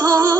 hata